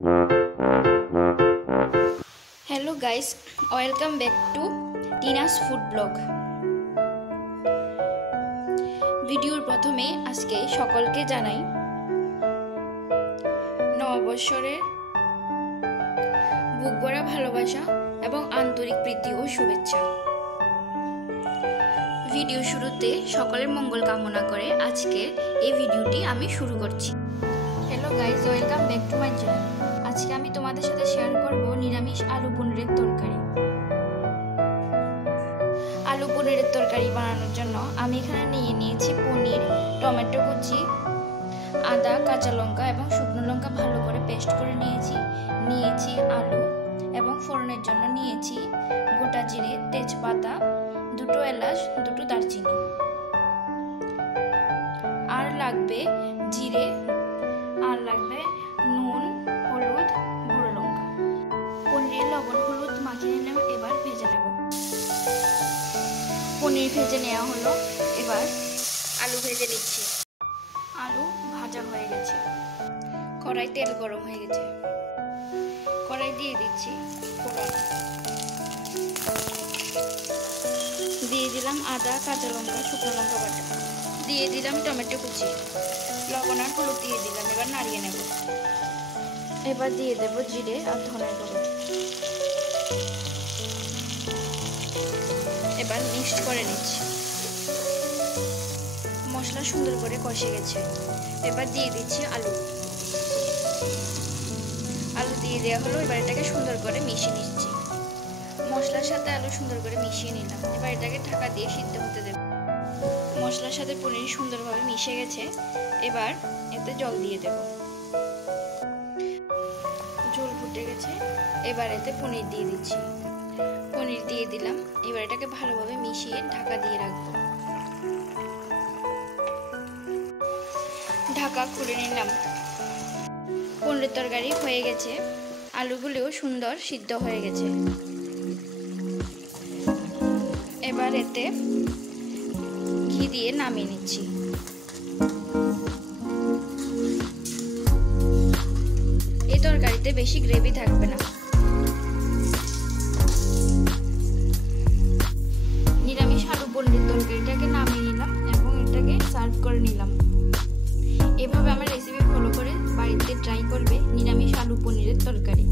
Hello guys, welcome back to Tina's Food Blog. ভিডিওর প্রথমে আজকে সকলকে জানাই নববর্ষের বুকভরা ভালোবাসা এবং আন্তরিক প্রীতি ও শুভেচ্ছা। ভিডিও শুরুতে সকলের মঙ্গল কামনা করে আজকে এই ভিডিওটি আমি শুরু করছি। Hello guys, welcome back to my channel. আজকে আমি তোমাদের সাথে শেয়ার করব নিরামিষ আলু পনিরের তরকারি। আলু পনিরের তরকারি বানানোর জন্য আমি এখানে নিয়েছি পনির, টমেটো কুচি, আদা, কাঁচা লঙ্কা এবং শুকনো লঙ্কা ভালো করে পেস্ট করে নিয়েছি আলু এবং ফোড়নের জন্য নিয়েছি গোটা জিরে, তেজপাতা, দুটো এলাচ, দুটো দারচিনি। আর লাগবে জিরে, আর লাগবে নুন, হলুদ, গুঁড়ো লঙ্কা। পনিরে লবণ হলুদ মাখিয়ে নিলাম, এবার ভেজে নেব। পনির ভেজে নেওয়া হলো, এবার আলু ভেজে নিচ্ছি। আলু ভাজা হয়ে গেছে, কড়াই তেল গরম হয়ে গেছে, কড়াই দিয়ে দিচ্ছি ফোড়ন, দিয়ে দিলাম আদা, কাঁচা লঙ্কা, শুকনো লঙ্কা বাটা, দিয়ে দিলাম টমেটো কুচি, লবণ আর হলুদ দিয়ে দিলাম। এবার নাড়িয়ে নেব। এবার দিয়ে দেব জিরে আর ধনের গুঁড়ো। এবার মিক্সড করে নিচ্ছি। মশলা সুন্দর করে কষে গেছে, এবার দিয়ে দিচ্ছি আলু। আলু দিয়ে দেওয়া হলো, এবার এটাকে সুন্দর করে মিশিয়ে নিচ্ছি। মশলার সাথে আলু সুন্দর করে মিশিয়ে নিলাম, এবার এটাকে ঢাকা দিয়ে সিদ্ধ হতে দেব। মশলার সাথে পনির সুন্দরভাবে মিশে গেছে, এবার এতে জল দিয়ে দেব। ঝোল ফুটে গেছে, এবার এতে পনির দিয়ে দিচ্ছি। পনির দিয়ে দিলাম, এবার এটাকে ভালোভাবে মিশিয়ে ঢাকা দিয়ে রাখবো। ঢাকা খুলে নিলাম। পনিরের তরকারি হয়ে গেছে, আলুগুলিও সুন্দর সিদ্ধ হয়ে গেছে। এবার এতে ঘি দিয়ে নামিয়ে নিচ্ছি। এই তরকারিতে বেশি গ্রেভি থাকবে না। নিরামিষ আলু পনিরের তরকারিটাকে নামিয়ে নিলাম এবং এটাকে সার্ভ করে নিলাম। এভাবে আমার রেসিপি ফলো করে বাড়িতে ট্রাই করবে নিরামিষ আলু পনিরের তরকারি।